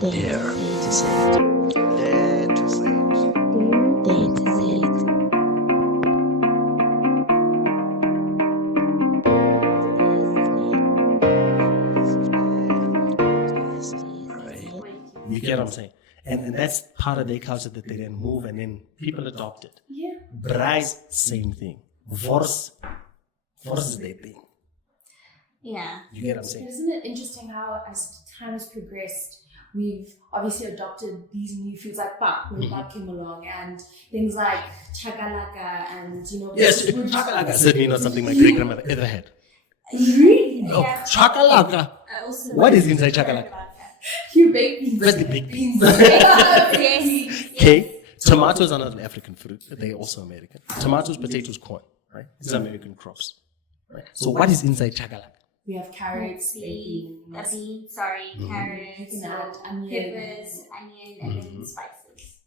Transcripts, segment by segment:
Dare to say it. Dare to say it. Dare to say it. You get what I'm saying? And that's part of their culture that they then move and then people adopt it. Yeah. Bryce, same thing. Force is their thing. Yeah. You get what I'm saying? Isn't it interesting how as time has progressed, we've obviously adopted these new foods like pap when pap came along and things like chakalaka and, Yes, chakalaka is certainly not something my great grandmother ever had. Really? No, Yeah. chakalaka. What is inside chakalaka? You baked beans. Where's the big beans? Yes. Okay, tomatoes are not an African fruit, they're also American. Tomatoes, potatoes, corn, right? These are American crops. Right? So what is inside chakalaka? We have carrots, beans. Carrots, You can add onion. peppers, onion, and then spices.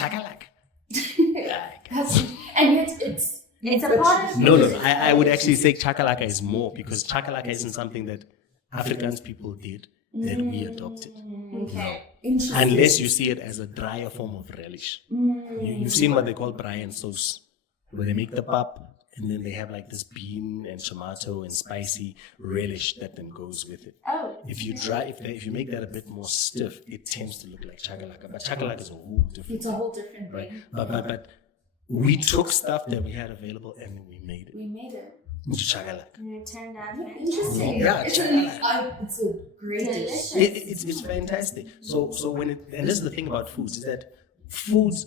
Chakalaka. And yet it's a part of No. I would actually say chakalaka is more because chakalaka isn't something that Afrikaans people did that we adopted. Okay. interesting. Unless you see it as a drier form of relish. You've seen what they call braai and sauce, where they make the pap and then they have like this bean and tomato and spicy relish that then goes with it. Oh. If you make that a bit more stiff, it tends to look like chakalaka. But chakalaka is a whole different It's a whole different right? thing. But we took stuff that we had available and we made it We made it. into chakalaka. And it turned out fantastic. Interesting. Yeah, it's a great dish. Delicious. It's fantastic. So when and this is the thing about foods is that foods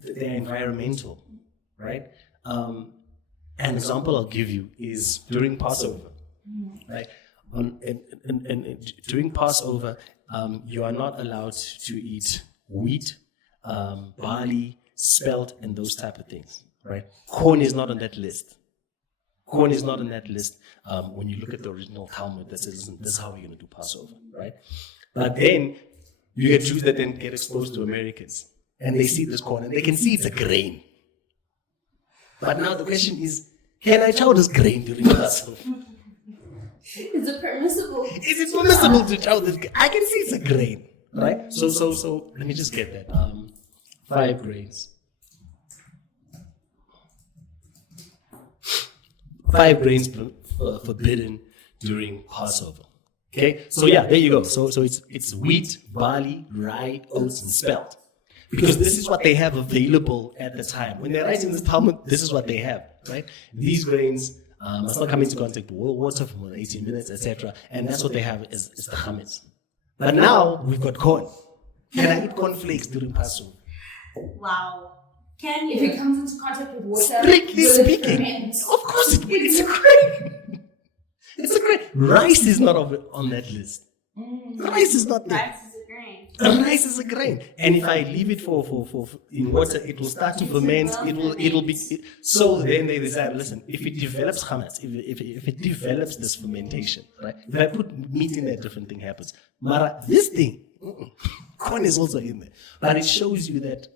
they're environmental, right? An example I'll give you is during Passover, right? During Passover, you are not allowed to eat wheat, barley, spelt, and those type of things, right? Corn is not on that list. Corn is not on that list. When you look at the original Talmud, that says, "This is how we're going to do Passover," right? But then you get Jews that then get exposed to Americans, and they see this corn, and they can see it's a grain. But now the question is, can I chow this grain during Passover? Is it permissible? Is it permissible to chow this grain? I can see it's a grain, right? So let me just get that. 5 grains. 5 grains forbidden during Passover. Okay, so yeah, there you go. So it's wheat, barley, rye, oats, and spelt. Because this is what they have available at the time. When they're writing this Talmud, this is what they have, right? These grains must not come into contact with water for more than 18 minutes, etc. And that's what they have is the chametz. But now we've got corn. Can I eat cornflakes during Passover? Wow. Can If you? it comes into contact with water, Strictly will it speaking, ferment? of course it's a grain. It's a grain. Rice is not on that list. Rice is not there. Rice is a grain. Rice is a grain, and if I leave it for in water, it will start to ferment. It'll be so. Then they decide, listen, if it develops chametz, if it develops this fermentation, right? If I put meat in there, different thing happens. Mara, this thing, corn is also in there, but it shows you that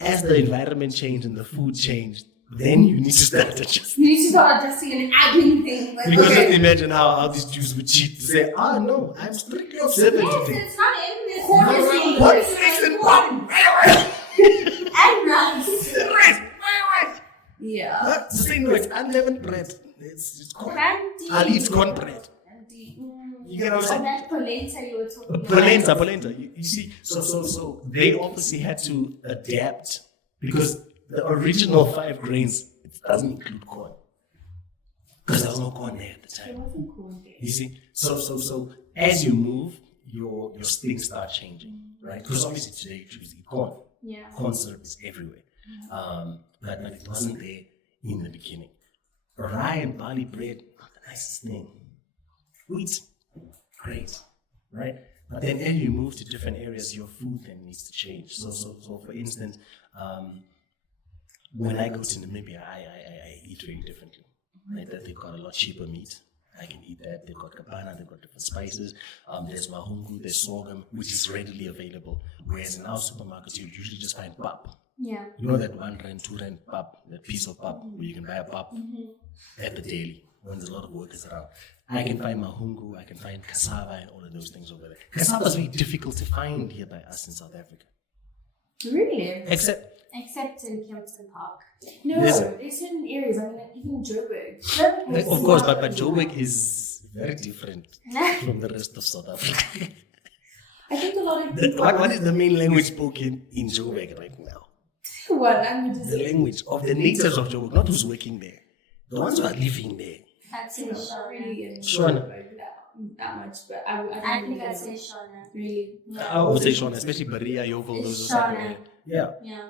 as the environment changed and the food changed, then you need to start adjusting. You need to start adjusting and adding things. Like, Because okay, just imagine how these Jews would cheat to say, no, I'm strictly observant Yes, today. it's not in this. Corn is recipe. in What is and what? And rice. Right. yeah. To say no, it's unleavened bread. It's corn. Brandy. I'll eat corn bread. You get what I'm saying? That polenta you were talking about. Polenta. You see, so they obviously had to adapt because the original 5 grains it doesn't include corn because there was no corn there at the It time. wasn't cool. You see, so as you move, your things start changing, right? Because obviously today you choose to eat corn. Yeah. Corn syrup is everywhere, but it wasn't there in the beginning. Rye and barley bread, not the nicest thing. Wheat, great, right? But then as you move to different areas, your food then needs to change. So for instance, when I go to Namibia, I eat very differently. Right? That they've got a lot cheaper meat. I can eat that. They've got kabana, they've got different spices. There's mahungu, there's sorghum, which is readily available. Whereas in our supermarkets, you usually just find pap. Yeah. You know that 1 rand, 2 rand pap, that piece of pap where you can buy a pap at the deli. when there's a lot of workers around. I can find mahungu, I can find cassava and all of those things over there. Cassava is very difficult to find here by us in South Africa. Really? Except in Kempton Park. No, There's there's certain areas. I mean, like, even Joburg. of course, but Joburg is very different from the rest of South Africa. I think a lot of people. What is the main language spoken in Joburg right now? What language is The it? language of the natives of Joburg, not who's working there. The ones who are living there. I'd say Not Shona. really in Shona. Joburg that much, but I I don't think really I'd know. say Shona. Really? I would say Shona, especially Berea, Yeovil, those It's are Shona. Yeah. Yeah.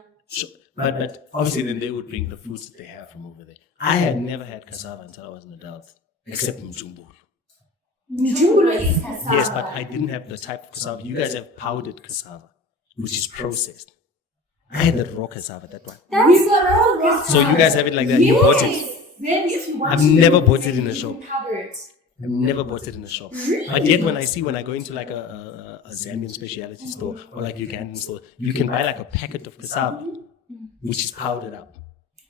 But obviously then they would bring the foods that they have from over there. I had never had cassava until I was an adult, except mjumbo. Mjumbo is cassava. Yes, but I didn't have the type of cassava. You guys have powdered cassava, which is processed. I had the raw cassava, that one. We've got all cassava. So you guys have it like that, you bought it. Then if you want I've to, never you bought can it in a you shop. can powder it. I've never bought it in a shop. But yet when I go into like a Zambian specialty store or like Ugandan store, you can buy like a packet of cassava, which is powdered up.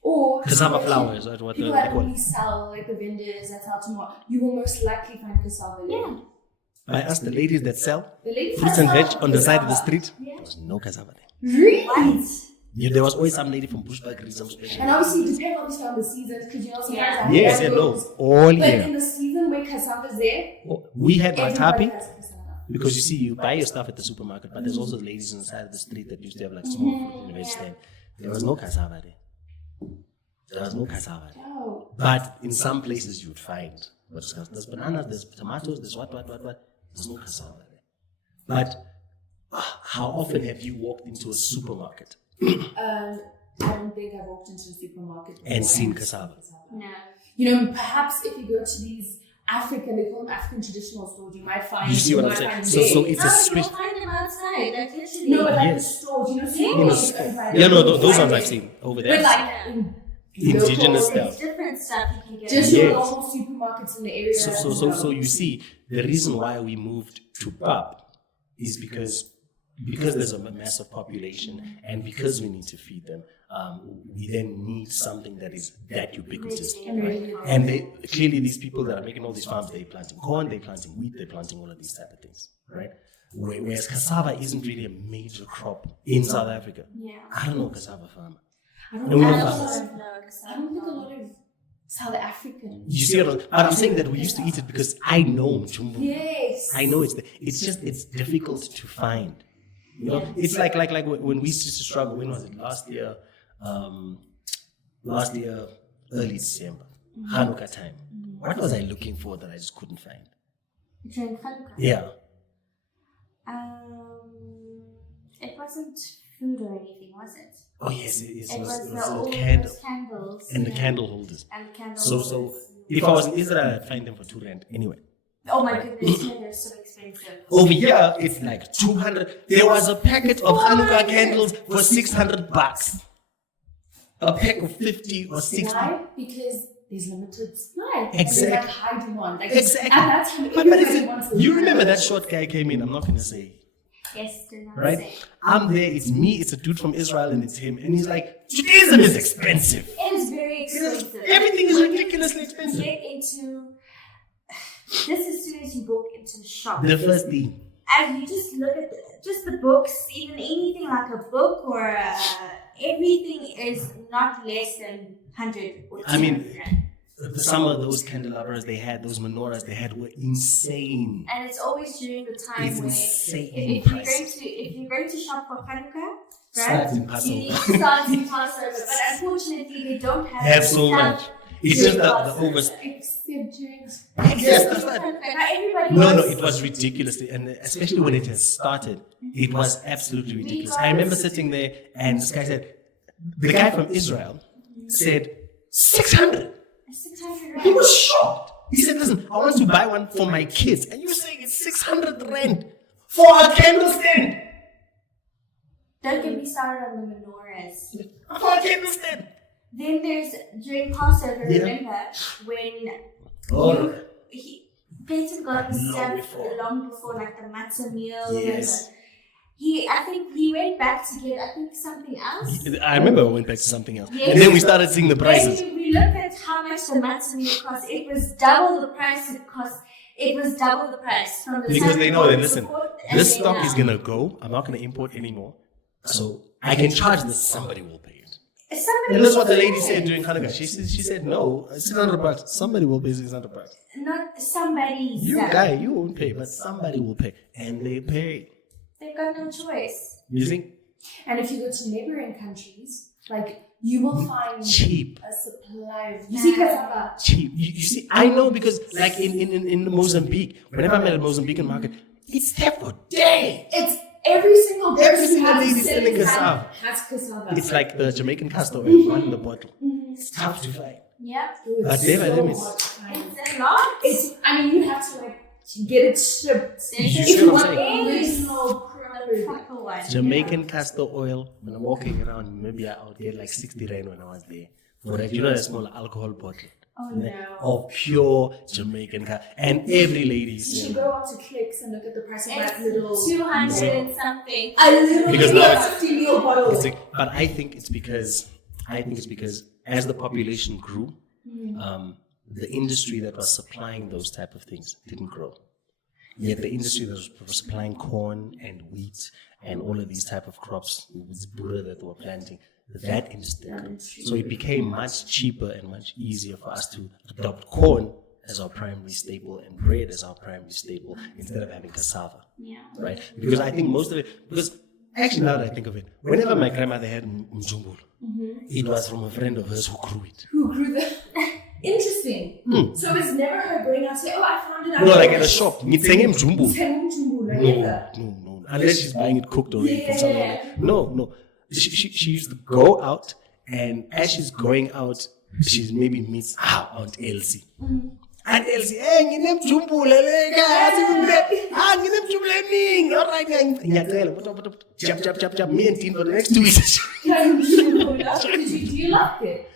Or Cassava flour is what they people that call really it. sell, like the vendors that sell tomorrow, you will most likely find cassava there. Yeah. By us, the ladies that sell The ladies fruits that and sell veg on the side of the cassava. street, Yeah. there was no cassava there. Really? What? Yeah, there was always some lady from Bushbuck, some special. And obviously, it depends obviously on the seasons, because you know sometimes Yeah. I have Yes, and no, mangoes. all But in year. the season where cassava's there, We had everybody matapi has cassava. because you see, you buy your stuff at the supermarket, but there's also ladies on the side of the street that used to have like small fruit and veg stand. There was no cassava there. There was no cassava there. Oh. But in some places you would find. There's bananas, there's tomatoes, there's what. There's no cassava there. But how often have you walked into a supermarket I don't think I've walked into a supermarket before and seen cassava? No. You know, perhaps if you go to these African, they call them African traditional stores, you might find. You see what I'm might saying? find So there. it's a No, switch. you'll find them outside. Like literally. No, but like Yes. the stores, you know, In a supermarkets store. owned by Yeah, no, them, those find ones I've it. seen over But there. like in Indigenous local- stuff. Different stuff you can get. Just Yes. your normal supermarkets in the area. So you see, the reason why we moved to pub is because there's a massive population and because we need to feed them, we then need something that is that ubiquitous. Really? And clearly these people that are making all these farms, they're planting corn, they're planting wheat, they're planting all of these type of things, right? Whereas cassava isn't really a major crop in South Africa. Yeah. I don't know a cassava farmer. I And don't, we I don't don't, farmers. I don't think a lot of South Africans. You see what I'm saying? That we used to eat it because I know mjumbo. Yes. I know it's difficult to find. You know, it's like when we used to struggle. When was it? Last year, early December, Hanukkah time. What was I looking for that I just couldn't find? During Hanukkah. Yeah, It wasn't food or anything, was it? oh yes, it It was was all a those candle candles. and the yeah. candle holders. And the candles. So if I was in Israel, I'd find them for $2 anyway. Oh my goodness, yeah, they're so expensive. Over here, it's like 200. There was a packet of Hanukkah candles for $600. A pack of 50 or 60. Why? Because there's limited supply. Exactly. And there's like high demand. Like, Exactly. At that time, But everybody wants it's, to you remember that short guy came in, I'm not going to say, Yes, do not right? say. I'm there, it's me, it's a dude from Israel, and it's him. And he's like, Judaism is expensive. It is very expensive. Everything is ridiculously You expensive. get into just as soon as you walk into the shop. The first thing. And you just look at just the books, even anything like a book or everything is not less than 100 or 200. I mean, some of those candelabras they had, those menorahs they had were insane. and it's always during the time It's where insane if you're price. going to shop for Hanukkah, Starts in right? You need Passover. to start in Passover, but unfortunately they don't Have so much. It's just the over. Except drinks. Yes, that's right. Not everybody No, wants- it was ridiculous, and especially when it has started, it was absolutely ridiculous. I remember sitting there, and this guy said, the guy from Israel said, 600. 600 He rand. was shocked. He said, listen, I want to buy one for my kids, and you're saying it's 600 rand for a candle stand. Don't get me started on the menorahs. For a candle stand. Then there's during Passover, Yeah. remember when Oh, Peter got the Long stuff before. long before like the matzah meal. Yes. I think he went back to get, something else. I remember we went back to something else. Yes. And then we started seeing the prices. When we looked at how much the matzo cost, it was double the price it cost. It was double the price from the Because time they know we that, listen, support and this then stock now. is going to go. I'm not going to import anymore. So I can charge this. Somebody will pay it. Somebody And that's what the lady will said pay. during Hanukkah. She said, no, $600. Somebody will pay $600. Not somebody. You guy, you won't pay, but somebody will pay. And they pay. They've got no choice. You see? And if you go to neighboring countries, like you will find Cheap. a supply of. You see, cassava. Cheap. You see, I know because like in Mozambique, whenever I'm at a Mozambican market, it's there for days. It's every single person lady has selling cassava. Has cassava. It's like the Jamaican castor oil, one in the bottle. It's tough to find. Yep. But It's never so limits. hard to find. It's a lot. I mean, you have to like get it shipped. You If see you what want I'm the saying? original The proper one. Jamaican castor oil, when I'm walking around, maybe I'll get like 60 rand when I was there. For that, you know, that small alcohol bottle. Oh no. Of pure Jamaican castor. And every lady is You should saying, go out to Clicks and look at the price of that It's little 200 and something. a little Because now it's- 50 ml bottle. it's like, but I think it's because as the population grew, the industry that was supplying those type of things didn't grow. Yet the industry that was supplying corn and wheat and all of these type of crops, with burra that they were planting, that industry grew. So it became much cheaper and much easier for us to adopt corn as our primary staple and bread as our primary staple instead of having cassava. Yeah. Right? Because I think most of it, because actually now that I think of it, whenever my grandmother had mjumbul, it was from a friend of hers who grew it. Who grew the. Interesting. So it's never her going out and say, oh, I found it out. No, like at a shop. Ngitsenge mjumbul. No. Unless she's buying it cooked already from somewhere. Yeah. No. She used to go out, and as she's going out, she's maybe meets Aunt Elsie. Aunt Elsie, hey, nginemjumbul eningi. All right, ngiyacela. Jab. Me and Dean for the next 2 weeks. Do you like it?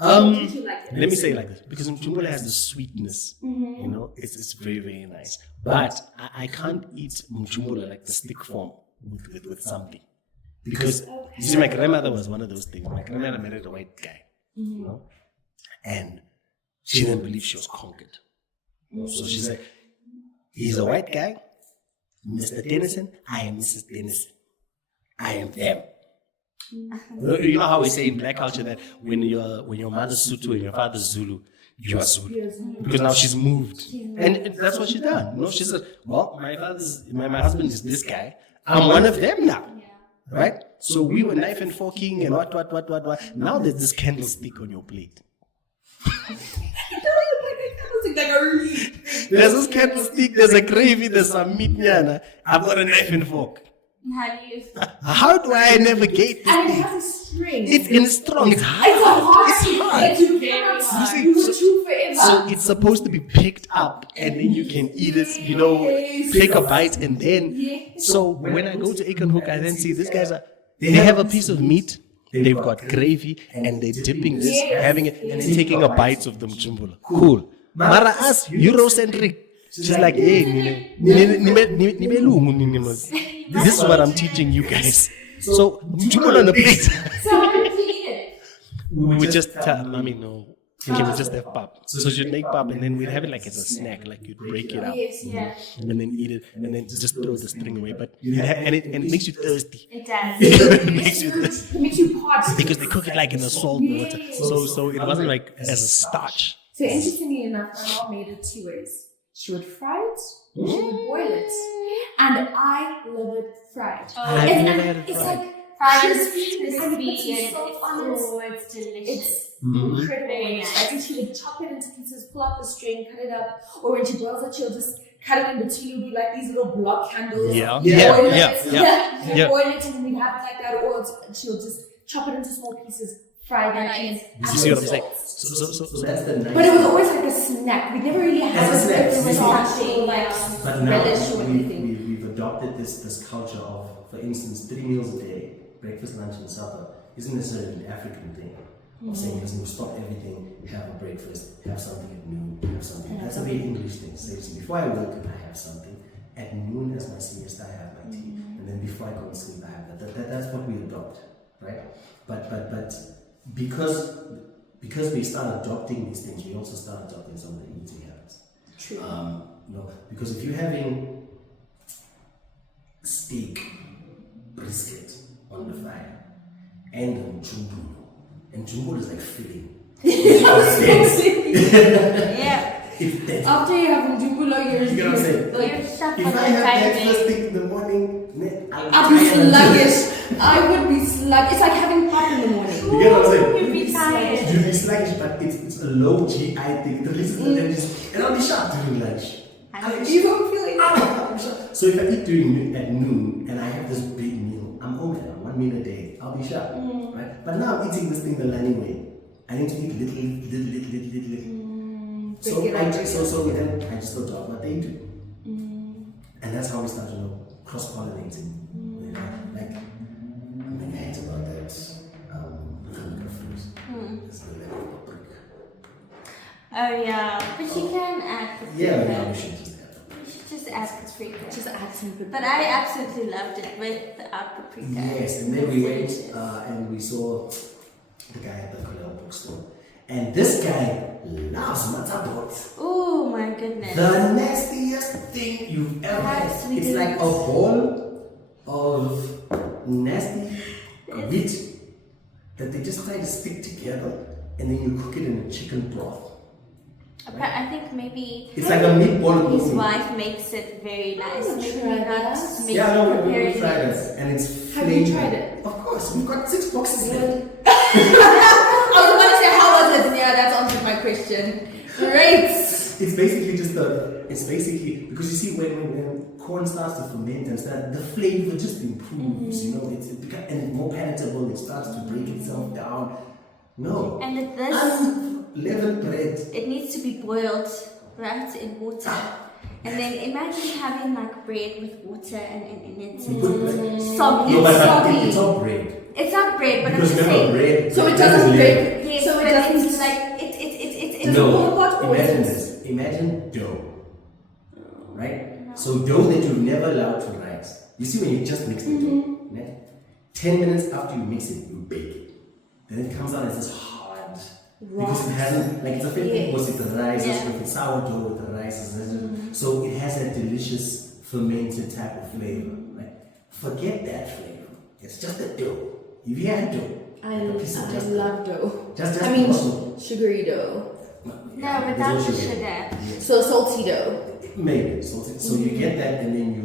Did you like it? Let me say it like this, because mjumbula has the sweetness, you know, it's very, very nice. But I can't eat mjumbula like the stick form with something. Because, you see, my grandmother was one of those things. My grandmother married a white guy, you know, and she didn't believe she was conquered. So she's like, he's a white guy, Mr. Dennison, I am Mrs. Dennison. I am them. You know how we say in black culture that when your mother's Sutu and your father's Zulu, you are Zulu. Because now she's moved. And that's what she's done. No, she said, well, my husband is this guy. I'm one of them now. Right? So we were knife and forking and what. Now there's this candlestick on your plate. There's this candlestick, there's a gravy, there's some meat, nyana. I've got a knife and fork. How do I navigate this And it thing? has a string. It's strong, it's hard. It's a hard It's thing. hard. Like you cannot see, you chew forever. So it's supposed to be picked up and then you can eat it, you know, take a bite and then. So when I go to Ekenhoek, I then see these guys they have a piece of meat, they've got gravy, and they're dipping this, having it, and then taking a bite of the mjumbula. Cool. Mara us, Eurocentric. She's like, hey, this is what I'm teaching you guys. So, mjumbula on the plate. So how did you eat it? We would just tell mommy no. Okay, we just have pap. So she'd make pap and then we'd have it like as a snack, like you'd break it up and then eat it and then just throw the string away. But it makes you thirsty. It does. It makes you thirsty It makes you hot. because they cook it like in a salt water. So it wasn't like as a starch. So interestingly enough, my mom made it 2 ways. She would fry it, or she would boil it. And I love it fried. I've never had it It's fried. like Fried crispy, crispy, and you put some and salt on it. oh, it's delicious. It's Mm-hmm. incredible. Very When it's fried. And she would chop it into pieces, pull out the string, cut it up. Or when she boils it, she'll just cut it in between. It'll be like these little block candles. Yeah. Boil Yeah. it. Yeah. Yeah. Boil it and then we have it like that. Or she'll just chop it into small pieces, fry them, and You see what I'm saying? So that's the nice. But it was always like a snack. We never really had As a snack. it was something like But now relish or anything. we've adopted this culture of, for instance, 3 meals a day, breakfast, lunch, and supper, isn't necessarily an African thing. Of saying, listen, we stop everything, have a breakfast, have something at noon, have something. That's a very English thing. Say, listen, before I work, I have something. At noon, as my siesta, I have my tea. And then before I go to sleep, I have that's what we adopt, right? But because we start adopting these things, we also start adopting some of the eating habits. True. Because if you're having steak, brisket on the fire, and jumbo is like filling. Yeah. After you have Njumbulo, You get what I'm saying? You're stuck If on I the have that timing. first thing in the morning, I'll be sluggish. I would be sluggish. It's like having pop in the morning. You get what I'm saying? You'd be tired. You'll be sluggish, but it's a low GI thing. It releases the energies, and I'll be sharp during lunch. You don't feel it. So if I eat at noon and I have this big meal, I'm home at 1 meal a day. I'll be sharp, right? But now I'm eating this thing the learning way. I need to eat little. So then I just don't talk what they do, and that's how we start to know cross-pollinating. Like I'm gonna hate about that. Fruit. It's the level of paprika. Oh yeah, but you can add paprika. Yeah, we should just add that. You should just add paprika. Just add some paprika. But I absolutely loved it without paprika. Yes, and then we went and we saw the guy at the Colel bookstore. And this guy loves matzabrot. Oh my goodness. The nastiest thing you've ever had. It's like a ball of nasty wheat that they just try to stick together and then you cook it in a chicken broth. But I think maybe It's like a meatball. his wife makes it very nice. Maybe try not that. make Yeah, no, we preparing tried it. it. And it's Have you tried it? Of course, we've got 6 boxes there. I was about to say, how was it? Yeah, that's answered my question. Great. It's basically because you see when corn starts to ferment and stuff, the flavor just improves. You know, it becomes and more palatable. It starts to break itself down. No, And this, unleavened bread. it needs to be boiled, right, in water. And then imagine having like bread with water and it's You put bread. soggy. No, but soggy. it's not bread. It's not bread, but Because I'm just remember, saying. bread. So it doesn't break. Yes, So it but doesn't. it's like it's No, what imagine poisons? this. Imagine dough, right? So dough that you've never allowed to rise. You see when you just mix the dough, right? 10 minutes after you mix it, you bake it. Then it comes out as this hard. Because it hasn't, like it's a fake thing because it rises, Yeah. with sourdough, it rises. So it has that delicious fermented type of flavor, right? Forget that flavor. It's just a dough. If you had dough, I like a piece of just love dough. just I mean, muscle. sugary dough. No, Yeah, without there's the no sugar. Yeah. So salty dough. Maybe. So you get that and then you.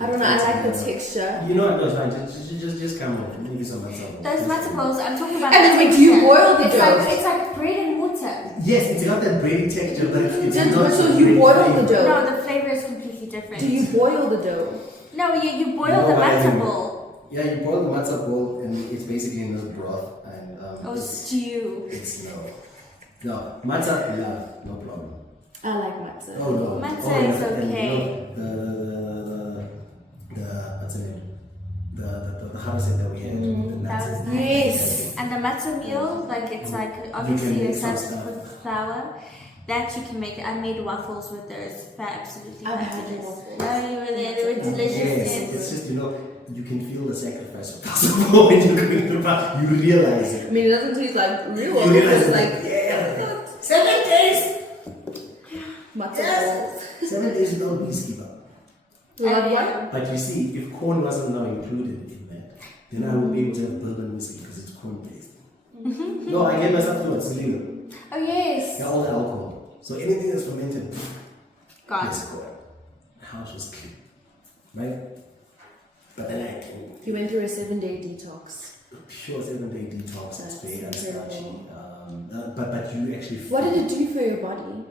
I don't know, I like the texture. You know what? No, it's fine. Just come on. Give me some matzo. Those matzo balls, I'm talking about. And then the wait, do you texture. boil the It's dough? like it's like bread and water. Yes, it's got that bready texture, but it's Just- not. so a you bready boil flavor. the dough? No, the flavor is completely different. Do you boil the dough? No, you boil No, the I matzo didn't. ball. Yeah, you boil the matzo ball and it's basically in this broth and Or stew. it's no matzo love, no problem. I like matzo. Oh no, Matzo oh, is and, okay. You know, the what's the name? The harvest that we had. The That nuts. was nice. Yes. And the matzo meal, like it's like obviously make it's some like stuff. with flour. That you can make. I made waffles with those. They're absolutely I've had fabulous. waffles. No, they were delicious. Yes, Yes. it's just you can feel the sacrifice of possible when you're going to buy. You realize it. I mean, it doesn't taste like real You waffles. realize It's it. like Yeah. 7 days. matzo Yes. balls. 7 days without whiskey, but. Like And, what? But you see, if corn wasn't now included in that, then I would be able to have bourbon whiskey because it's corn based. No, I gave myself to it's legal. Oh yes. Yeah, all the alcohol. So anything that's fermented, God. yes, corn. The house was clean, right? But then You went through a 7-day detox. pure 7-day detox. It's That's very unstarchy. incredible. But you actually. What did it do for your body?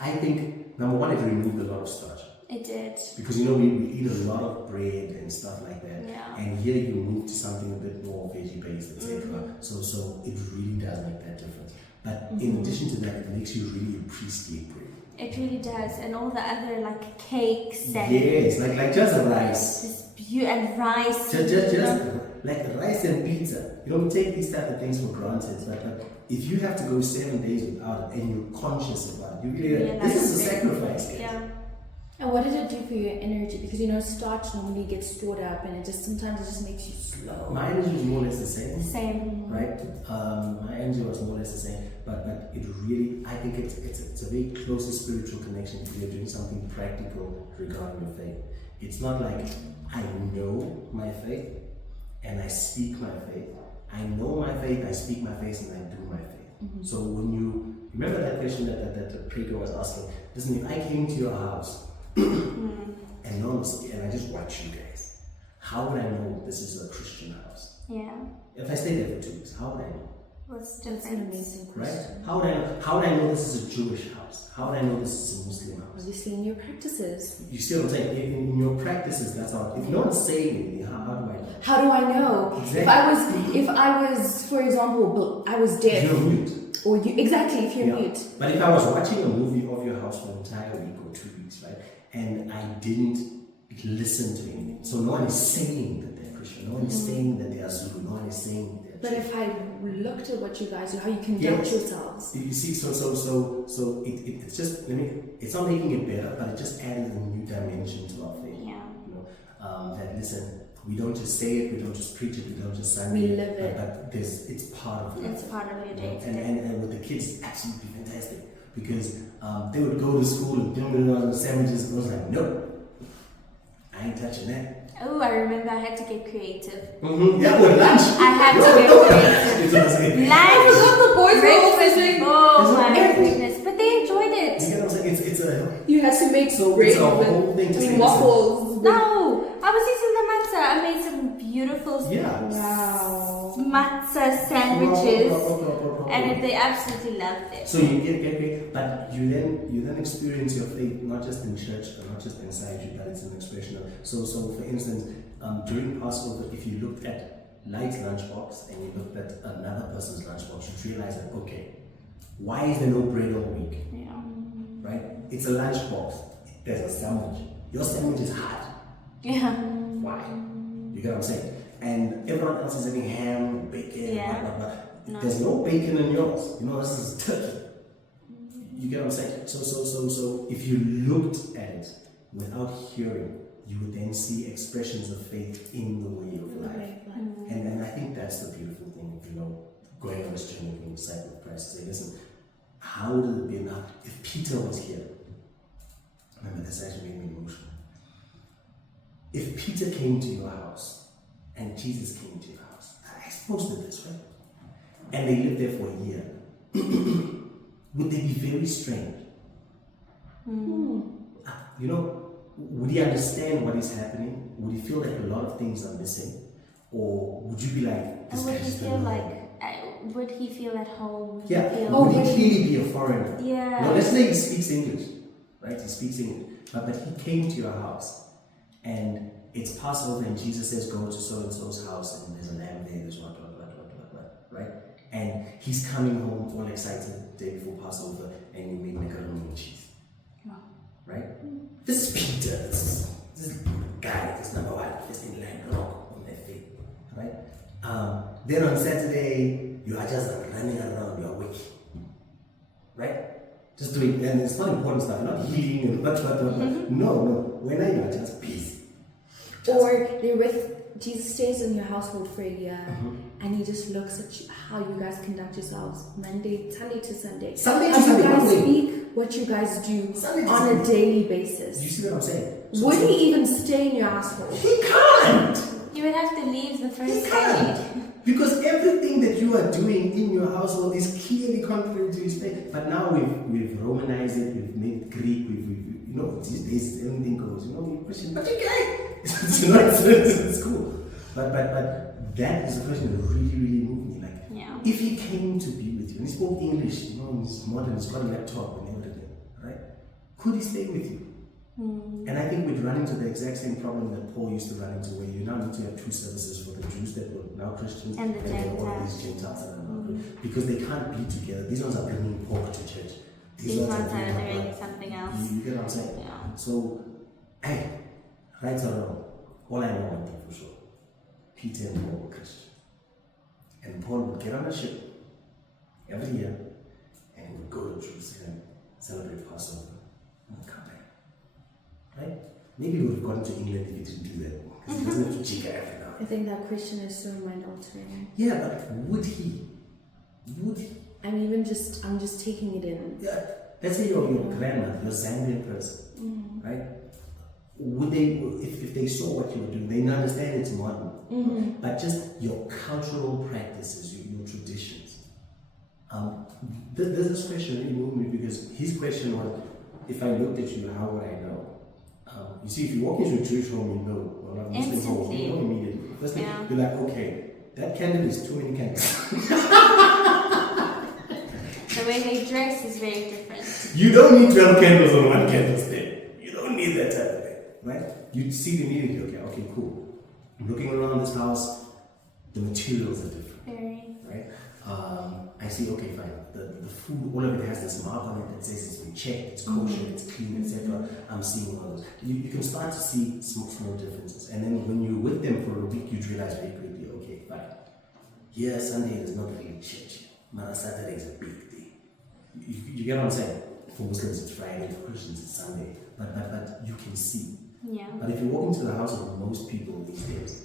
I think number one, it removed a lot of starch. It did. Because we eat a lot of bread and stuff like that. Yeah. And here you move to something a bit more veggie based, etc. So it really does make that difference. But in addition to that, it makes you really appreciate bread. It really does, and all the other like cakes and Yes, like just rice. and rice. Just like rice and pizza. You know, we take these type of things for granted, but if you have to go 7 days without it and you're conscious about it, you really this is a sacrifice. Guys. Yeah. And what did it do for your energy? Because starch normally gets stored up, and sometimes it just makes you slow. My energy was more or less the same. Same. Right? My energy was more or less the same, but it really, I think it's a very close spiritual connection if you're doing something practical regarding your faith. It's not like I know my faith and I speak my faith. I know my faith, I speak my faith, and I do my faith. Mm-hmm. So when you remember that question that the preacher was asking, listen, if I came to your house and I just watch you guys, how would I know this is a Christian house? Yeah. If I stayed there for 2 weeks, how would I know? What's That's an amazing Right? question. How would I know this is a Jewish house? How would I know this is a Muslim house? Obviously, in your practices. You see what I'm saying? In your practices, that's how. If no one's saying anything, how do I know? How do I know? Exactly. If I was, for example, I was deaf. You're mute. Or exactly, if you're Yeah. mute. But if I was watching a movie of your house for an entire week or 2 weeks, right, and I didn't listen to anything, so no one is saying that they're Christian, no one is saying that they are Zulu, no one is saying they're But if I looked at what you guys do, how you conduct yourselves. You see, so it's just, it's not making it better, but it just added a new dimension to our faith. Yeah. That listen, we don't just say it, we don't just preach it, we don't just Sunday. We live it. But it's part of it. It's part of your day. And with the kids, it's absolutely fantastic because they would go to school and do sandwiches, and I was like, no, I ain't touching that. Oh, I remember I had to get creative. Mm-hmm. Yeah, with lunch. I had to get creative. Lunch. The boys were always like, Oh my everything. goodness. But they enjoyed it. You get what I'm saying? It's a You had to make So bread it's a whole thing to say, listen. waffles. No, I was using the matzah. I made some beautiful Wow. matzah sandwiches. And And they absolutely loved it. so you get, but you then experience your faith not just in church or not just inside you, but it's an expression of. So for instance, during Passover, if you looked at Light's lunchbox and you looked at another person's lunchbox, you'd realize that why is there no bread all week? Yeah. Right? It's a lunchbox. There's a sandwich. Your sandwich is hard. Yeah. Why? You get what I'm saying? And everyone else is having ham, bacon, Yeah. blah, blah, blah. No. There's no bacon in yours. This is turkey. You get what I'm saying? So if you looked at it without hearing, you would then see expressions of faith in the way of life. And I think that's the beautiful thing, going on this journey of being a disciple of Christ. Say, listen, how would it be now if Peter was here? Remember, this actually made me emotional. If Peter came to your house and Jesus came to your house, I suppose with this, right? And they lived there for a year, would they be very strange? Would he understand what is happening? Would he feel like a lot of things are missing? Or would you be like, this And would guy he just feel doesn't like? know? Would he feel at home? Would Yeah, He feel, would he clearly be a foreigner? Yeah. No, let's say he speaks English, right? He speaks English. But he came to your house, and it's Passover, and Jesus says, go to so-and-so's house, and there's a lamb there, there's what, right? And he's coming home all excited the day before Passover, and you make macaroni and cheese. Right? This is Peter, this guy, this number one, just in line, rock on their feet. Right? Then on Saturday, you are just running around, you are waking. Right? Just doing, and it's not important stuff, not healing and what. No. When are you just busy? Or they're with Jesus, stays in your household for a year, and he just looks at how you guys conduct yourselves Sunday to Sunday. Sunday to how Sunday, you guys one day. speak, what you guys do Sunday to on Sunday. a daily basis. You see what I'm saying? Would he even stay in your household? He can't! You would have to leave the He first day. can't! Because everything that you are doing in your household is clearly contrary to his faith. But now we've Romanized it, we've made it Greek, these days anything goes. You question, but you can't! It's cool. But that is a question that really, really moved me. Like, Yeah. if he came to be with you, and he spoke English, he's modern, he's got a laptop and everything, right? Could he stay with you? And I think we'd run into the exact same problem that Paul used to run into, where you now need to have two services for the Jews that were now Christians And the then all of Gentiles. these Gentiles that are not good, because they can't be together. These ones are bringing pork to church. These ones are bringing doing what? something else. You get what I'm saying? Yeah. So, hey, right or wrong, all I know one thing for sure: Peter and Paul were Christians, and Paul would get on a ship every year and would go to Jerusalem, celebrate Passover, and come back. right? Maybe we would have gotten to England if he didn't do that. Because he doesn't have to jigger every now. I think that question is so mind altering. Yeah, but would he? Would he? I'm just taking it in. Yeah. Let's say your grandmother, your Zambian person, right? Would they, if they saw what you were doing, they understand it's modern, but just your cultural practices, your traditions. There's this question really moved me because his question was, if I looked at you, how would I know? You see, if you walk into a Jewish home, you know, or not Muslim home, you know immediately. First thing, you're like, okay, that candle is too many candles. The way they dress is very different. You don't need 12 candles on one candlestick. You don't need that type of thing, right? You see immediately, okay, cool. Looking around this house, the materials are different, Very. right? I see, okay, fine. The food, all of it has this mark on it that says it's been checked, it's kosher, it's clean, etc. I'm seeing all those. You can start to see small differences. And then when you're with them for a week, you realize very quickly, okay, fine. Here, Sunday is not really church. But Saturday is a big day. You get what I'm saying? For Muslims it's Friday, for Christians it's Sunday. But you can see. Yeah. But if you walk into the house of most people these days,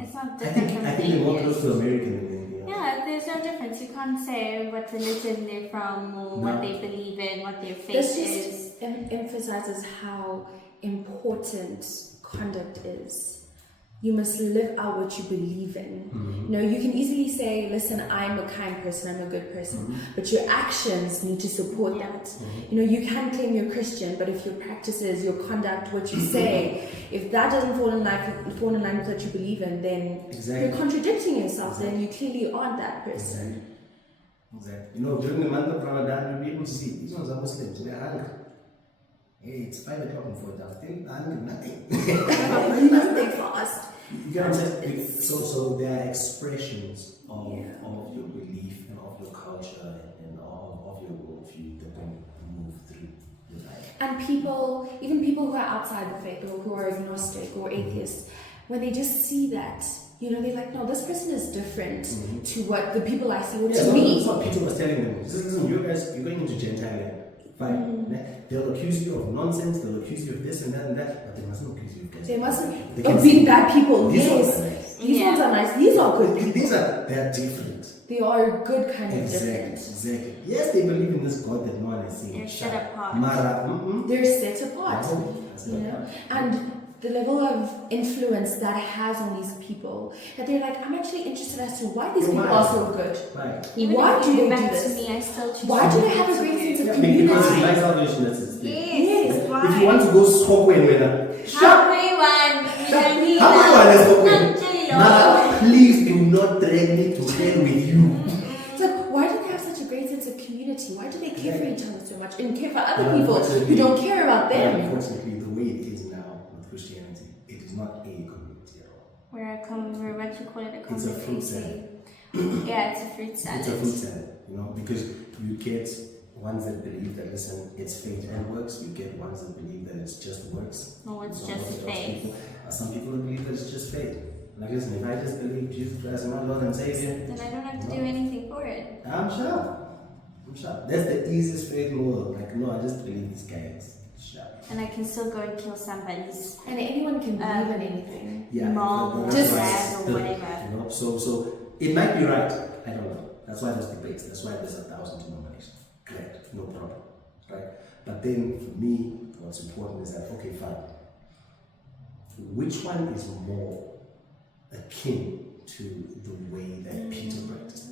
It's not I different think from they're more previous. close to American than anything else. Yeah, there's no difference. You can't say what religion they're from or what they believe in, what their faith This is. just emphasizes how important conduct is. You must live out what you believe in. You know, you can easily say, listen, I'm a kind person, I'm a good person, but your actions need to support that. You know, you can claim you're Christian, but if your practices, your conduct, what you say, if that doesn't fall in line with what you believe in, then you're contradicting yourself, then you clearly aren't that person. Exactly. You know, during the month of Ramadan, you'll be able to see these ones are Muslims, they're hungry. Hey, it's 5 o'clock and 4 o'clock, still hungry, nothing. Nothing fast. You get what I'm saying? So there are expressions of your belief and of your culture and of your worldview that then move through your life. And people, even people who are outside the faith or who are agnostic or atheists, when they just see that, you know, they're like, no, this person is different to what the people I see, or to me. That's what Peter was telling them. Listen, you guys, you're going into Gentile land. Fine. They'll accuse you of nonsense, they'll accuse you of this and that, but they mustn't accuse you of this. They mustn't of being bad people. These Yes. ones are nice. These ones are nice. These are good people. They're different. They are good kind of different. Exactly. Yes, they believe in this God that no one has seen. They're set apart. They're set apart. You know? And the level of influence that has on these people, that they're like, I'm actually interested as to why these people are so good. Right. Even Why if do you they give do back this? to me, I still choose Why do to they have a give great to you. sense of Because it's community? my salvation, that's its thing. Yes, why? If you want to go Skokwe and winner, Halfway one, we don't need Halfway one, let's go. Not J-Lo. Nana, please do not drag me to hell with you. So why do they have such a great sense of community? Why do they care for each other so much and care for other Yeah, people unfortunately- who don't care about them? Unfortunately, the way it is now with Christianity, it is not a community at all. We're what you call it, a It's a fruit salad. Yeah, it's a fruit salad. It's a fruit salad, you know, because you get ones that believe that, listen, it's faith and works. You get ones that believe that it's just works. No, it's Some just Orthodox faith. people- Some people believe that it's just faith. Like, listen, if I just believe Jesus Christ as my Lord and Savior, Then I don't have to do anything for it. I'm sure. That's the easiest faith mode. Like, no, I just believe this guy is sure. And I can still go and kill somebody's And anyone can believe in anything. Yeah, mom or that's why dad it's or the- whatever. You know, so it might be right. I don't know. That's why there's debates. That's why there's 1,000 denominations. Correct, no problem, right? But then for me, what's important is that, okay, fine. Which one is more akin to the way that Peter practiced?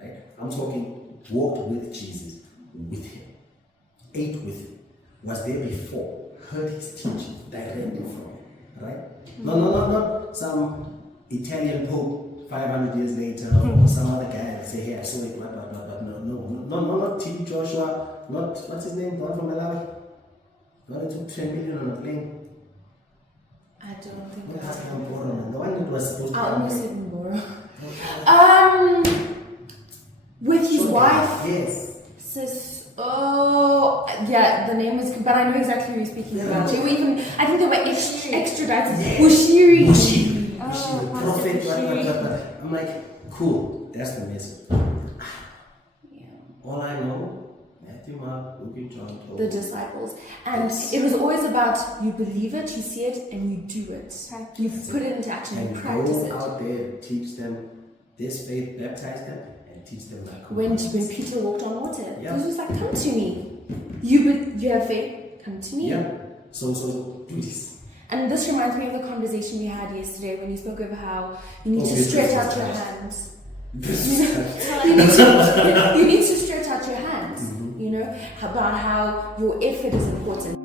Right? I'm talking walked with Jesus, with him, ate with him, was there before, heard his teaching directly from him, right? Not some Italian Pope 500 years later or some other guy that say, hey, I saw it, blah, blah, blah, blah. No, not T.B. Joshua, not, what's his name, the one from Malawi? The one that took 10 million on a plane. I don't think What that's has come on? The one that was supposed to I come. almost said Mboro. With his wife, Yes. sis. Oh, yeah, the name was, but I know exactly who you're speaking about. They were even, I think they were extradited. Bushiri. Bushiri, Oh, the Pastor prophet, Bushiri. blah. I'm like, cool, that's the message. Yeah. All I know, the disciples. And it was always about you believe it, you see it, and you do it. You put it into action, you And practice go it. out there, teach them this faith, baptize them, and teach them like When Peter walked on water, Yeah. he was just like, come to me. You have faith, come to me. Yeah. So do this. And this reminds me of the conversation we had yesterday when you spoke over how you need to Obviously, stretch out your yes. hands. Mm-hmm. You need to stretch out your hands, you know, about how your effort is important.